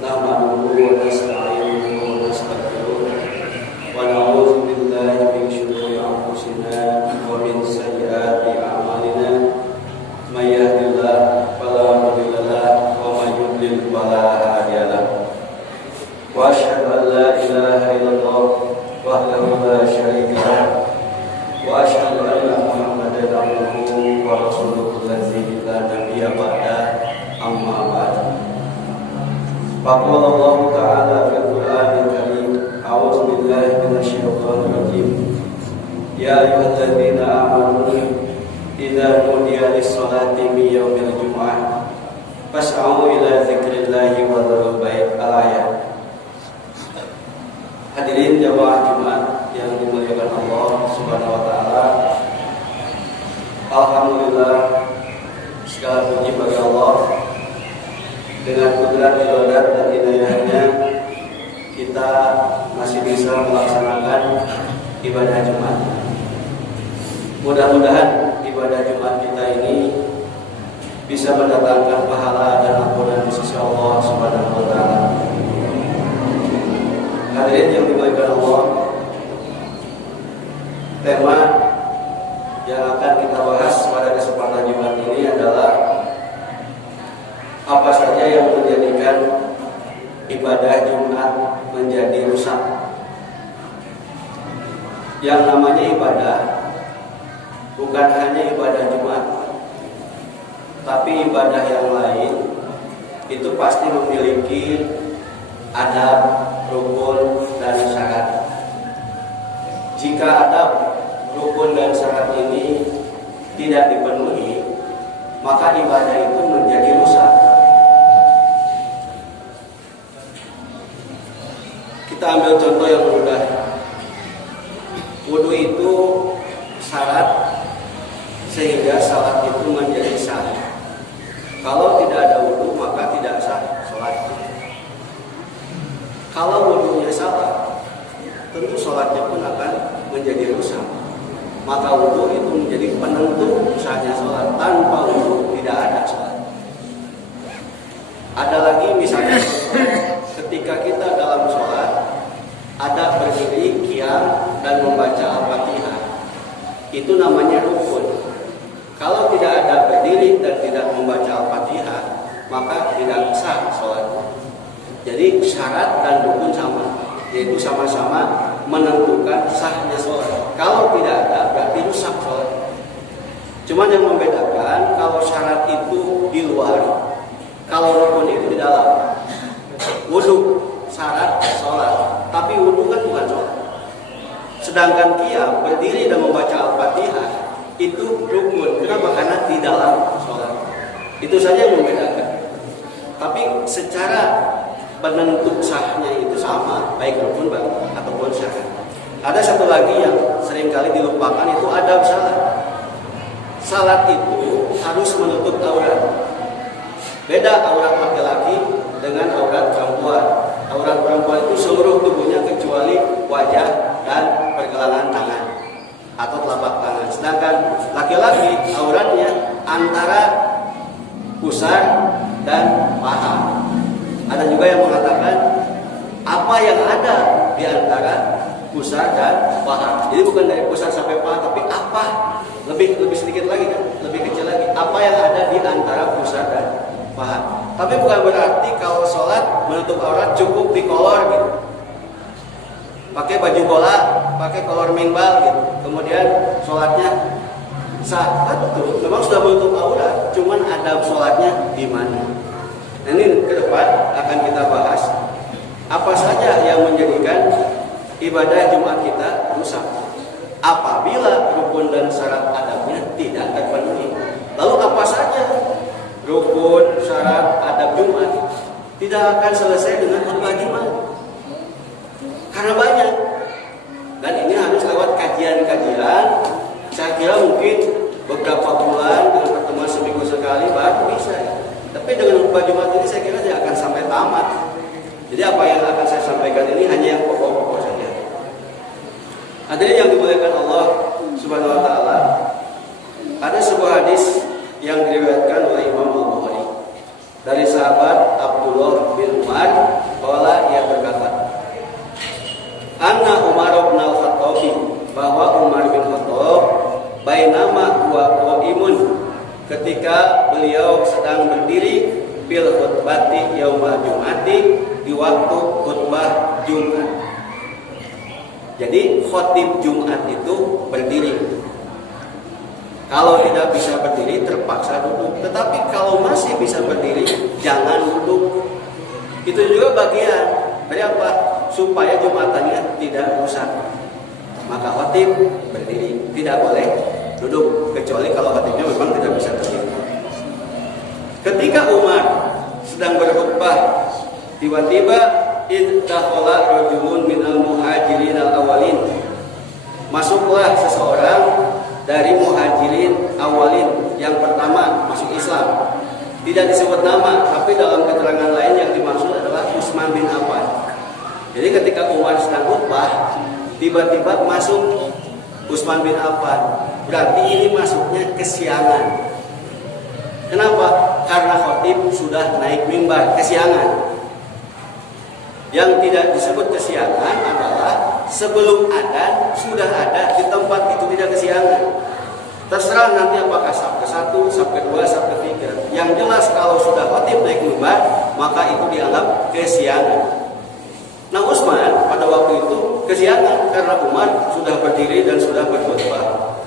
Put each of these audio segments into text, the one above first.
nahmaduhu wa nasta'inuhu wa nastaghfiruh wa na'udzu billahi min shururi anfusina wa min sayyiati a'malina may yahdihillahu fala mudilla lahu wa may yudlil fala hadiya lahu wa asyhadu an la ilaha illallah wahdahu la syarika lahu wa asyhadu anna Muhammadan abduhu wa rasuluhu allazi la nabiyya ba'da amma ba'd. Faqala Allah Ta'ala fil Qur'anil Karim, a'udzu billahi minasyaitonir rajim. Ya ayyuhalladzina amanu idza nudiya lis-sholati min yaumil jumu'ah fas'au ila dzikrillahi wa dzarul bai'a. Al-ayat. Hadirin jamaah Jumat yang dimuliakan Allah Subhanahu wa taala. Alhamdulillah, segala puji bagi Allah. Dengan kudrat, irodat dan hidayahnya kita masih bisa melaksanakan ibadah Jumat. Mudah-mudahan ibadah Jumat kita ini bisa mendatangkan pahala dan ampunan di sisi Allah Subhanahu wa taala. Hadirin yang dimuliakan Allah, tema yang akan kita bahas pada kesempatan Jumat ini adalah apa saja yang menjadikan ibadah Jumat menjadi rusak. Yang namanya ibadah bukan hanya ibadah Jumat, tapi ibadah yang lain itu pasti memiliki adab, rukun, dan syarat. Jika adab, rukun, dan syarat ini tidak dipenuhi, maka ibadah itu menjadi rusak. Kita ambil contoh yang mudah. Wudu itu syarat sehingga salat itu menjadi sah. Kalau tidak ada wudu maka tidak sah salat. Kalau wudunya salah, tentu salatnya pun akan menjadi rusak. Maka wudu itu menjadi penentu sahnya salat. Tanpa wudu tidak ada salat. Ada lagi misalnya ketika kita dalam sholat ada berdiri, qiyam, dan membaca Al-Fatihah, itu namanya rukun. Kalau tidak ada berdiri dan tidak membaca Al-Fatihah, maka tidak sah sholat. Jadi syarat dan rukun sama, yaitu sama-sama menentukan sahnya sholat. Kalau tidak ada berarti rusak sholat. Cuman yang membedakan kalau syarat itu di luar, kalau rukun itu di dalam. Wudu syarat sholat, tapi wudu kan bukan sholat. Sedangkan qiyam, berdiri dan membaca Al-Fatihah, itu rukun. Kenapa? Karena di dalam sholat. Itu saja yang membedakan. Tapi secara penentu sahnya itu sama, baik rukun ataupun syarat. Ada satu lagi yang seringkali dilupakan, itu adab salat. Salat itu harus menutup aurat. Beda aurat laki-laki dengan aurat perempuan. Aurat perempuan itu seluruh tubuhnya kecuali wajah dan pergelangan tangan atau telapak tangan. Sedangkan laki-laki auratnya antara pusar dan paha. Ada juga yang mengatakan apa yang ada di antara pusar dan paha. Jadi bukan dari pusar sampai paha, tapi apa? Lebih sedikit lagi kan? Lebih kecil lagi. Apa yang ada di antara pusar dan paha. Tapi bukan berarti kalau sholat menutup aurat cukup dikolor gitu. Pakai baju bola, pakai kolor mingbal gitu. Kemudian sholatnya sah. Betul, memang sudah menutup aurat. Cuman adab sholatnya di mana? Nah, ini ke depan akan kita bahas apa saja yang menjadikan ibadah Jumat kita rusak. Apabila rukun dan syarat adabnya tidak terpenuhi. Lalu apa saja rukun, syarat, adab Jumat? Tidak akan selesai dengan khutbah Jumat. Karena banyak. Dan ini harus lewat kajian-kajian. Saya kira mungkin beberapa bulan dengan pertemuan seminggu sekali baru bisa. Tapi dengan khutbah Jumat ini saya kira tidak akan sampai tamat. Jadi apa yang akan saya sampaikan ini hanya yang pokok-pokok saja. Hadirin yang dimuliakan Allah Subhanahu wa taala, ada sebuah hadis yang diriwayatkan oleh Imam Al-Bukhari dari sahabat Abdullah bin Umar ketika beliau sedang berdiri fil khutbati yaumal jum'ati, di waktu khutbah Jumat. Jadi khotib Jumat itu berdiri. Kalau tidak bisa berdiri terpaksa duduk. Tetapi kalau masih bisa berdiri jangan duduk. Itu juga bagian dari apa? Supaya Jumatannya tidak rusak. Maka khotib berdiri, tidak boleh duduk kecuali kalau khotibnya memang tidak bisa berdiri. Ketika Umar sedang berkhutbah, tiba-tiba idkhala rajulun minal muhajirin al-awwalin. Masuklah seseorang dari muhajirin awalin yang pertama masuk Islam. Tidak disebut nama, tapi dalam keterangan lain yang dimaksud adalah Utsman bin Affan. Jadi ketika Umar sedang khutbah, tiba-tiba masuk Utsman bin Affan. Berarti ini masuknya kesiangan. Kenapa? Karena khotib sudah naik mimbar kesiangan. Yang tidak disebut kesiangan adalah sebelum adzan sudah ada di tempat itu, tidak kesiangan. Terserah nanti apakah saf ke-1, saf ke-2, saf ke-3. Yang jelas kalau sudah khotib naik mimbar, maka itu dianggap kesiangan. Nah Utsman pada waktu itu kesiangan karena Umar sudah berdiri dan sudah berkhutbah.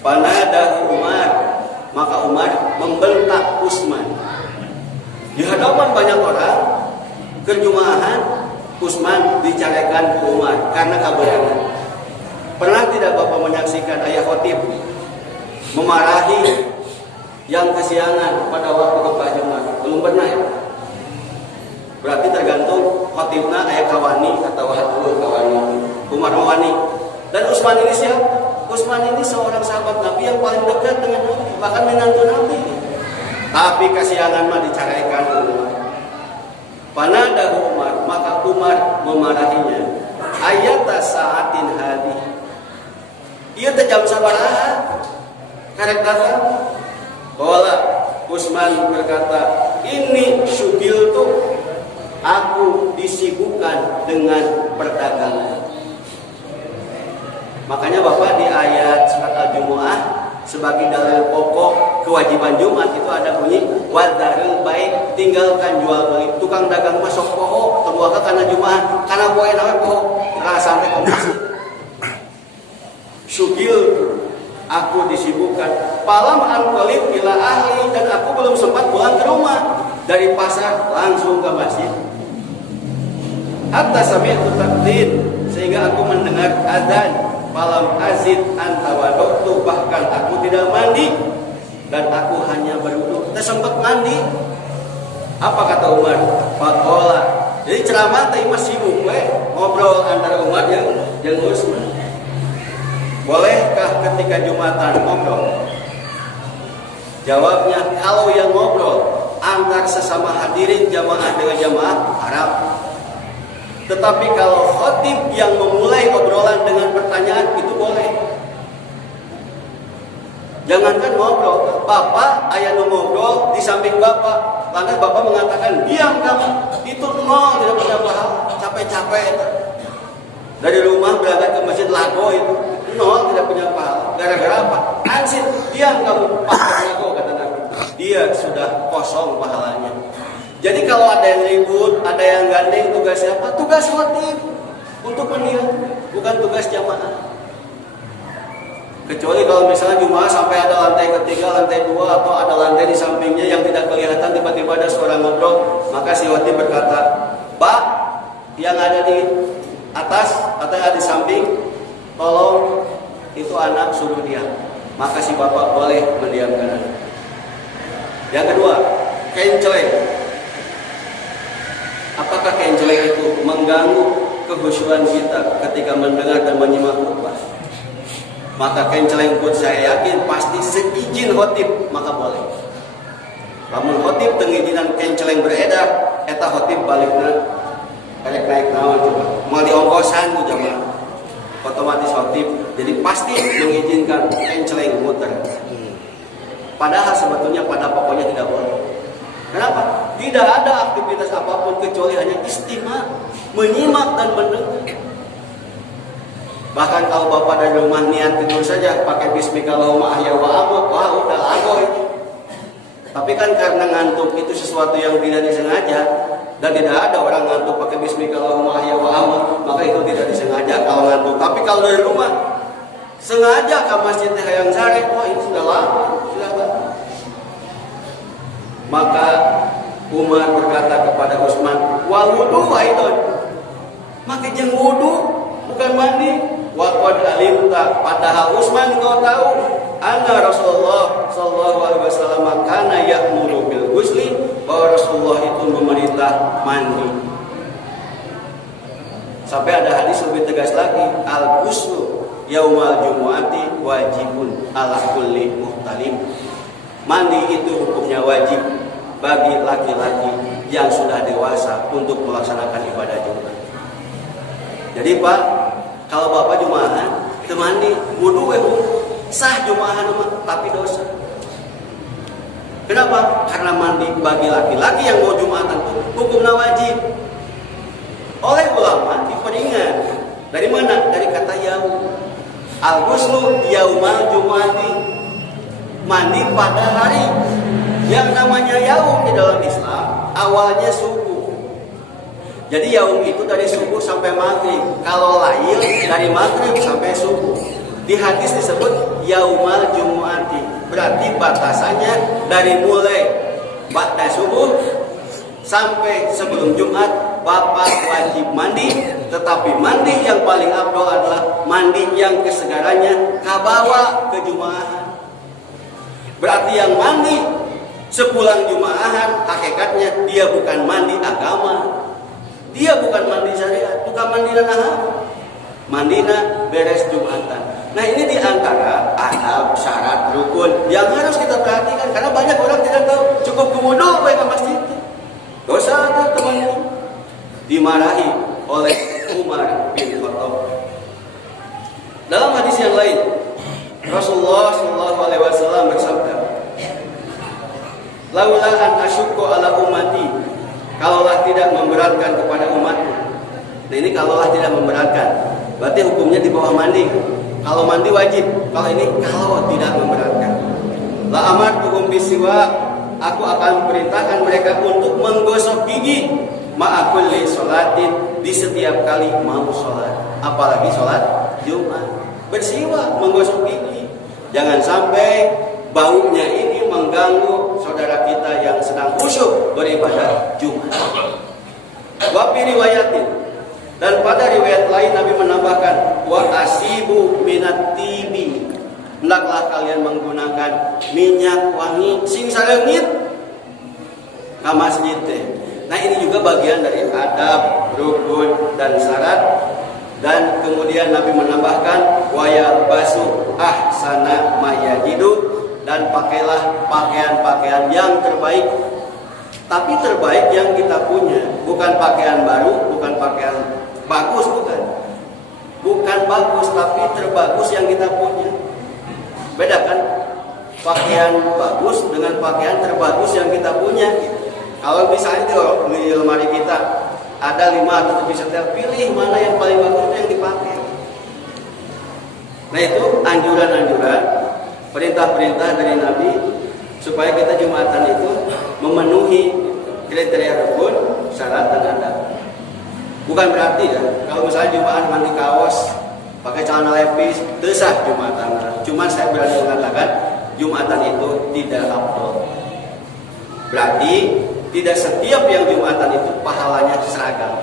Panadahu Umar, maka Umar membentak Utsman. Di hadapan banyak orang, kerjumahan Utsman dicarikan ke Umar karena kabayangan. Pernah tidak Bapak menyaksikan ayah khotib memarahi yang kesiangan pada waktu khutbah Jumat? Belum pernah ya? Berarti tergantung khotibna ayah kawani atau kawani. Umar mawani. Dan Utsman ini siapa? Utsman ini seorang sahabat Nabi yang paling dekat dengan Nabi, bahkan menantu Nabi. Tapi kesiangan mah dicarikan Umar. Panadahu Umar, maka Umar memarahinya. Ayata saatin hadi. Ieu teh jam sabaraha? Karek datang. Qala Utsman berkata, "Ini syugiltu, aku disibukkan dengan perdagangan." Makanya Bapak di ayat surat Al-Jumu'ah sebagai dalil pokok kewajiban Jumat itu ada bunyi wadaril baik, tinggalkan jual beli. Tukang dagang masuk poho terbuka karena Jumat, karena poe nawe poho rasa teh kompasi. Syugil, aku disibukkan. Palam anqalib ila ahli, dan aku belum sempat pulang ke rumah dari pasar langsung ke masjid. Hatta sami'tu takbir, sehingga aku mendengar adzan. Falam azid antawadoktu, bahkan aku tidak mandi dan aku hanya berwudu. Kita sempat mandi. Apa kata Umar? Faqala. Jadi ceramah teh masih sibuk ngobrol antara Umar yang Utsman. Bolehkah ketika Jumatan ngobrol? Jawabnya, kalau yang ngobrol antar sesama hadirin jamaah dengan jamaah haram. Tetapi kalau khotib yang memulai obrolan dengan pertanyaan itu boleh. Jangankan ngobrol, Bapak ayah ngobrol di samping Bapak, lantas Bapak mengatakan diam kamu, itu nol, tidak punya pahala, capek-capek itu. Dari rumah berangkat ke masjid lago itu nol, tidak punya pahala. Gara-gara apa? Ansip, diam kamu, pakai lago kata Nabi. Dia sudah kosong pahalanya. Jadi kalau ada yang ribut, ada yang gandeng, tugas siapa? Tugas khotib untuk mendiam, bukan tugas jamaah. Kecuali kalau misalnya Jumat sampai ada lantai ketiga, lantai 2, atau ada lantai di sampingnya yang tidak kelihatan, tiba-tiba ada suara ngobrol, maka si khotib berkata, "Pak, yang ada di atas atau yang ada di samping, tolong itu anak suruh diam." Maka si bapak boleh mendiamkan anak. Yang kedua, kenceleng. Apakah kenceleng itu mengganggu kehusyuan kita ketika mendengar dan menyimak khutbah? Maka kenceleng pun saya yakin pasti seizin khotib, maka boleh. Lamun khotib tengizinan kenceleng beredar, eta khotib balikna karek naik naon coba. Mau diongkosan ku jamaah. Otomatis khotib jadi pasti mengizinkan kenceleng muter. Padahal sebetulnya pada pokoknya tidak boleh. Kenapa? Tidak ada aktivitas apapun kecuali hanya istimah, menyimak dan mendengar. Bahkan kalau bapak dari rumah niat tidur saja pakai bismillahirrahmanirrahim, wah udah lago itu. Tapi kan karena ngantuk itu sesuatu yang tidak disengaja, dan tidak ada orang ngantuk pakai bismillahirrahmanirrahim ya wa amal, maka itu tidak disengaja kalau ngantuk. Tapi kalau dari rumah sengaja ke masjid hayang sare, wah ini sudah lama, sudah lama. Maka Umar berkata kepada Utsman, wal wudu aidon. Maka jeung wudu bukan mandi. Wa qad alimta, padahal Utsman kau tahu anna Rasulullah sallallahu alaihi wasallam kana ya'muru bil ghusli, bahwa Rasulullah itu memerintah mandi. Sampai ada hadis lebih tegas lagi, al ghuslu yaumal jumu'ati wajibun ala kulli muhtalim. Mandi itu hukumnya wajib bagi laki-laki yang sudah dewasa untuk melaksanakan ibadah Jumat. Jadi Pak, kalau Bapak Jumaahan teu mandi, wudu we sah Jumaahan tapi dosa. Kenapa? Karena mandi bagi laki-laki yang mau Jumatan itu hukumnya wajib. Oleh ulama diperingat. Dari mana? Dari kata yaum. Al-ghuslu yaumal jumu'ati. Mandi pada hari. Yang namanya yaum di dalam Islam awalnya subuh. Jadi yaum itu dari subuh sampai maghrib. Kalau lail dari maghrib sampai subuh. Di hadis disebut yaumal jumu'ati. Berarti batasannya dari mulai ba'da subuh sampai sebelum Jumat Bapak wajib mandi. Tetapi mandi yang paling afdol adalah mandi yang kesegarannya kabawa ke Jumaahan. Berarti yang mandi sepulang Jumaahan hakikatnya dia bukan mandi agama, dia bukan mandi syariat, bukan mandi naha, mandina beres Jumatan. Nah ini diantara adab, syarat, rukun yang harus kita perhatikan, karena banyak orang tidak tahu. Cukup kemudian ke masjid, dosa ada teman-teman. Dimarahi oleh Umar bin Khattab. Dalam hadis yang lain, Rasulullah SAW bersabda, "Laula an asyukku ala ummati," kalaulah tidak memberatkan kepada umatku. Nah ini kalaulah tidak memberatkan, berarti hukumnya di bawah mandi. Kalau mandi wajib, kalau ini kalau tidak memberatkan. La amartuhum bisiwa, aku akan perintahkan mereka untuk menggosok gigi ma'akulli sholatin, di setiap kali mau sholat, apalagi sholat Jumat. Bersiwak, menggosok gigi. Jangan sampai baunya ini mengganggu saudara kita yang sedang khusyuk beribadah Jumat. Wa fi riwayatin, dan pada riwayat lain Nabi menambahkan, wa asibu minat tibi, hendaklah kalian menggunakan minyak wangi sing sarengit ka masjid teh. Nah ini juga bagian dari adab, rukun dan syarat. Dan kemudian Nabi menambahkan wayal basu ahsana mayajidu, dan pakailah pakaian-pakaian yang terbaik. Tapi terbaik yang kita punya, bukan pakaian baru, bukan pakaian bagus, bukan bagus, tapi terbagus yang kita punya. Beda kan pakaian bagus dengan pakaian terbagus yang kita punya. Kalau misalnya di lemari kita ada 5 atau 7 setel, pilih mana yang paling bagus yang dipakai. Nah itu anjuran-anjuran, perintah-perintah dari Nabi supaya kita Jumatan itu memenuhi kriteria rukun, syarat dan adab. Bukan berarti ya kalau misalnya Jumatan mandi kaos, pakai celana lepis, teu sah Jumatan. Cuma saya berani mengatakan Jumatan itu tidak afdol. Berarti tidak setiap yang Jumatan itu pahalanya seragam.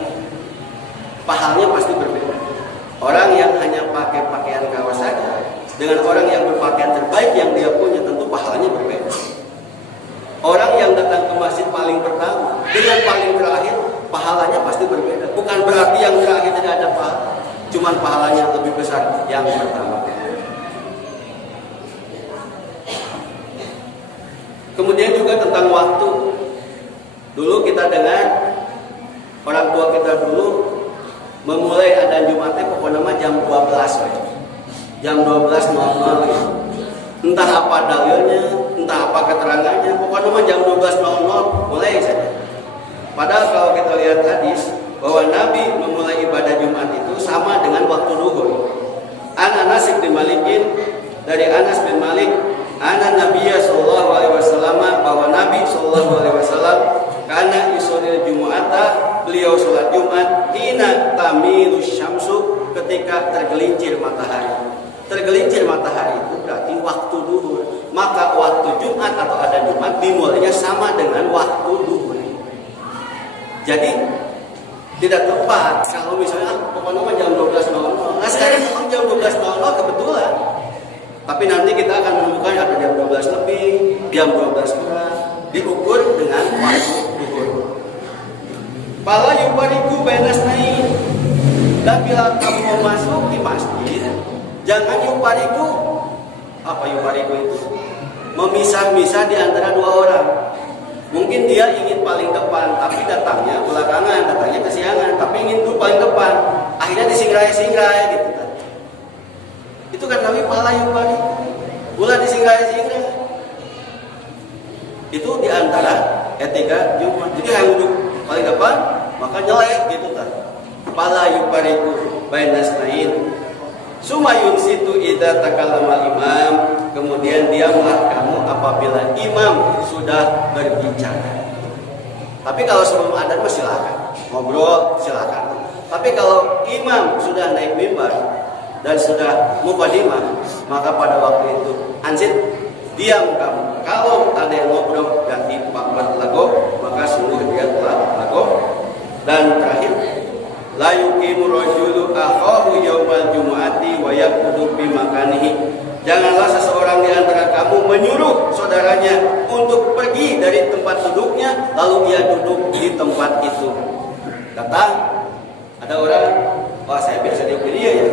Pahalanya pasti berbeda. Orang yang hanya pakai pakaian kaos saja dengan orang yang berpakaian terbaik yang dia punya tentu pahalanya berbeda. Orang yang datang ke masjid paling pertama dengan paling terakhir pahalanya pasti berbeda. Bukan berarti yang terakhir tidak ada pahala, cuman pahalanya lebih besar yang pertama. Kemudian juga tentang waktu. Dulu kita dengar orang tua kita dulu memulai adzan Jumatnya pokoknya jam 12 we. Jam 12.00 ya. Entah apa dalilnya, entah apa keterangannya, pokoknya jam 12.00 mulai saja. Padahal kalau kita lihat hadis bahwa Nabi memulai ibadah Jumat itu sama dengan waktu zuhur. Anas bin Malikin, dari Anas bin Malik, Nabiya sallallahu alaihi wasallam, bahwa Nabi Jum'ata, beliau sholat Jumat, hina tamilu syamsu, ketika tergelincir matahari. Tergelincir matahari itu berarti waktu duhur. Maka waktu Jumat atau ada Jumat dimulainya sama dengan waktu duhur. Jadi tidak tepat kalau misalnya pokoknya jam 12.00. Nah sekarang memang jam 12.00 kebetulan. Tapi nanti kita akan menemukan ada jam 12 lebih, jam 12 kurang, diukur dengan waktu duhur. Pala yubariku bainasnain. Dan bila kamu mau masuk di masjid, jangan yubariku. Apa yubariku itu? Memisah-misah di antara dua orang. Mungkin dia ingin paling depan, tapi datangnya belakangan, datangnya kesiangan, tapi ingin dulu paling depan. Akhirnya disingrai-singrai gitu kan. Itu kan kami pala yubariku. Ulah disingrai-singrai. Itu di antara etika Jumat. Jadi yang duduk paling depan, maka nyelek gitu kan. Pala yubariku bainasnain. Sumayun situ idza takallama imam, kemudian diamlah kamu apabila imam sudah berbicara. Tapi kalau sebelum adzan masih silakan ngobrol, silakan. Tapi kalau imam sudah naik mimbar dan sudah mukadimah, maka pada waktu itu ansit, diam kamu. Kalau ada yang ngobrol dan dipakai lagu, maka sungguh dia telah lagu. Dan terakhir, la yuqimu rajulu akhahu yaumal jumu'ati wa yaqudu bi makanihi. Janganlah seseorang di antara kamu menyuruh saudaranya untuk pergi dari tempat duduknya lalu ia duduk di tempat itu. Datang ada orang, wah saya biasa diuk di dia ya.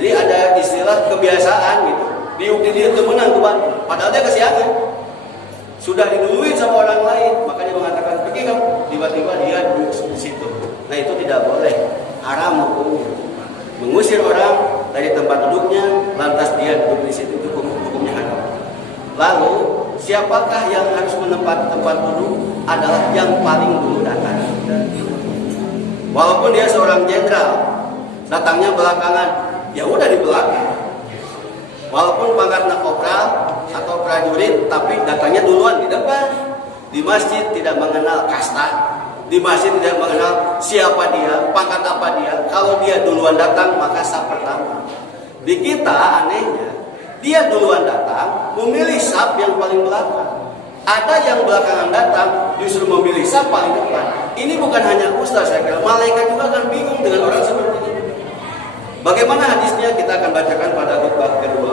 Jadi ada istilah kebiasaan gitu. Diuk di dia itu menang tuh Bang. Padahal dia kesiangan. Sudah diduluin sama orang lain, maka dia mengatakan pergi kamu. Tiba-tiba dia duduk di situ. Nah itu tidak boleh, haram hukumnya. Mengusir orang dari tempat duduknya, lantas dia duduk di situ, itu hukumnya haram. Lalu siapakah yang harus menempati tempat duduk? Adalah yang paling dulu datang. Walaupun dia seorang jenderal, datangnya belakangan, ya udah di belakang. Walaupun pangkatnya kopral atau prajurit, tapi datangnya duluan di depan. Di masjid tidak mengenal kasta. Di masjid tidak mengenal siapa dia, pangkat apa dia. Kalau dia duluan datang, maka saf pertama. Di kita anehnya, dia duluan datang, memilih saf yang paling belakang. Ada yang belakangan datang, justru memilih saf paling depan. Ini bukan hanya ustaz, saya kira malaikat juga akan bingung dengan orang seperti ini. Bagaimana hadisnya kita akan bacakan pada khutbah kedua.